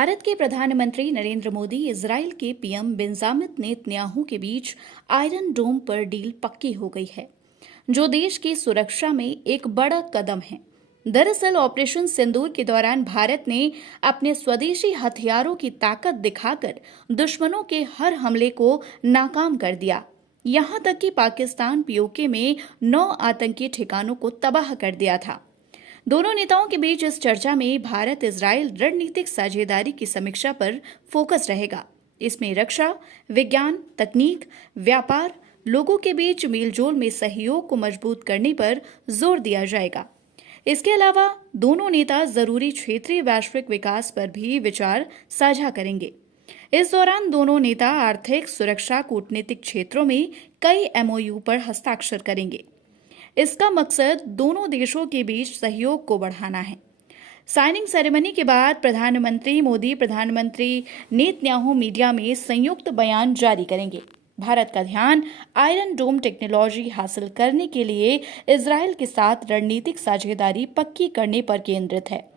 भारत के प्रधानमंत्री नरेंद्र मोदी इजराइल के पीएम बेंजामिन नेतन्याहू के बीच आयरन डोम पर डील पक्की हो गई है, जो देश की सुरक्षा में एक बड़ा कदम है। दरअसल ऑपरेशन सिंदूर के दौरान भारत ने अपने स्वदेशी हथियारों की ताकत दिखाकर दुश्मनों के हर हमले को नाकाम कर दिया। यहां तक कि पाकिस्तान पीओके में 9 आतंकी ठिकानों को तबाह कर दिया था। दोनों नेताओं के बीच इस चर्चा में भारत इजराइल रणनीतिक साझेदारी की समीक्षा पर फोकस रहेगा। इसमें रक्षा, विज्ञान, तकनीक, व्यापार, लोगों के बीच मेलजोल में सहयोग को मजबूत करने पर जोर दिया जाएगा। इसके अलावा दोनों नेता जरूरी क्षेत्रीय वैश्विक विकास पर भी विचार साझा करेंगे। इस दौरान दोनों नेता आर्थिक, सुरक्षा, कूटनीतिक क्षेत्रों में कई एमओयू पर हस्ताक्षर करेंगे। इसका मकसद दोनों देशों के बीच सहयोग को बढ़ाना है। साइनिंग सेरेमनी के बाद प्रधानमंत्री नेतन्याहू मीडिया में संयुक्त बयान जारी करेंगे। भारत का ध्यान आयरन डोम टेक्नोलॉजी हासिल करने के लिए इजराइल के साथ रणनीतिक साझेदारी पक्की करने पर केंद्रित है।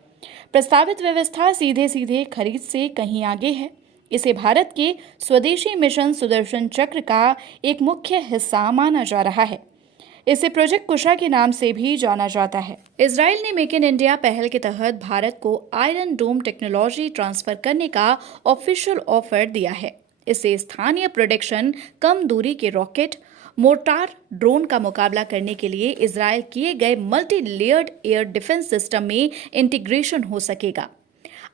प्रस्तावित व्यवस्था सीधे खरीद से कहीं आगे है। इसे भारत के स्वदेशी मिशन सुदर्शन चक्र का एक मुख्य हिस्सा माना जा रहा है। इसे प्रोजेक्ट कुशा के नाम से भी जाना जाता है। इजराइल ने मेक इन इंडिया पहल के तहत भारत को आयरन डोम टेक्नोलॉजी ट्रांसफर करने का ऑफिशियल ऑफर दिया है। इससे स्थानीय प्रोडक्शन, कम दूरी के रॉकेट, मोर्टार, ड्रोन का मुकाबला करने के लिए इजराइल किए गए multi layered air defence system में इंटीग्रेशन हो सकेगा।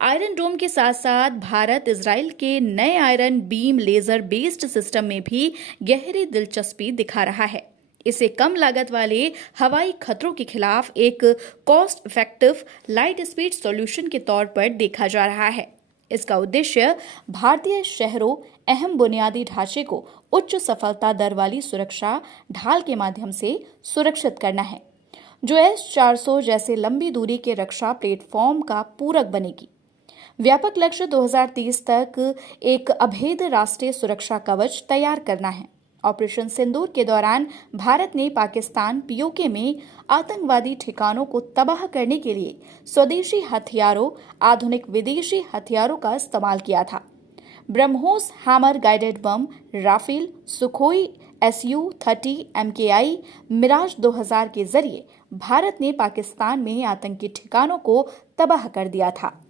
आयरन डोम के साथ साथ भारत इजराइल के नए iron beam laser based system में भी गहरी दिलचस्पी दिखा रहा है। इसे कम लागत वाले हवाई खतरों के खिलाफ एक cost effective light speed solution के तौर पर देखा जा रहा है। इसका उद्देश्य भारतीय शहरों, अहम बुनियादी ढांचे को उच्च सफलता दर वाली सुरक्षा ढाल के माध्यम से सुरक्षित करना है, जो S-400 जैसे लंबी दूरी के रक्षा प्लेटफॉर्म का पूरक बनेगी। व्यापक लक्ष्य 2030 तक एक अभेद्य राष्ट्रीय सुरक्षा कवच तैयार करना है। ऑपरेशन सिंदूर के दौरान भारत ने पाकिस्तान पीओके में आतंकवादी ठिकानों को तबाह करने के लिए स्वदेशी हथियारों, आधुनिक विदेशी हथियारों का इस्तेमाल किया था। BrahMos hammer guided bomb, Rafale, Sukhoi Su-30 MKI, Mirage 2000 के जरिए भारत ने पाकिस्तान में आतंकी ठिकानों को तबाह कर दिया था।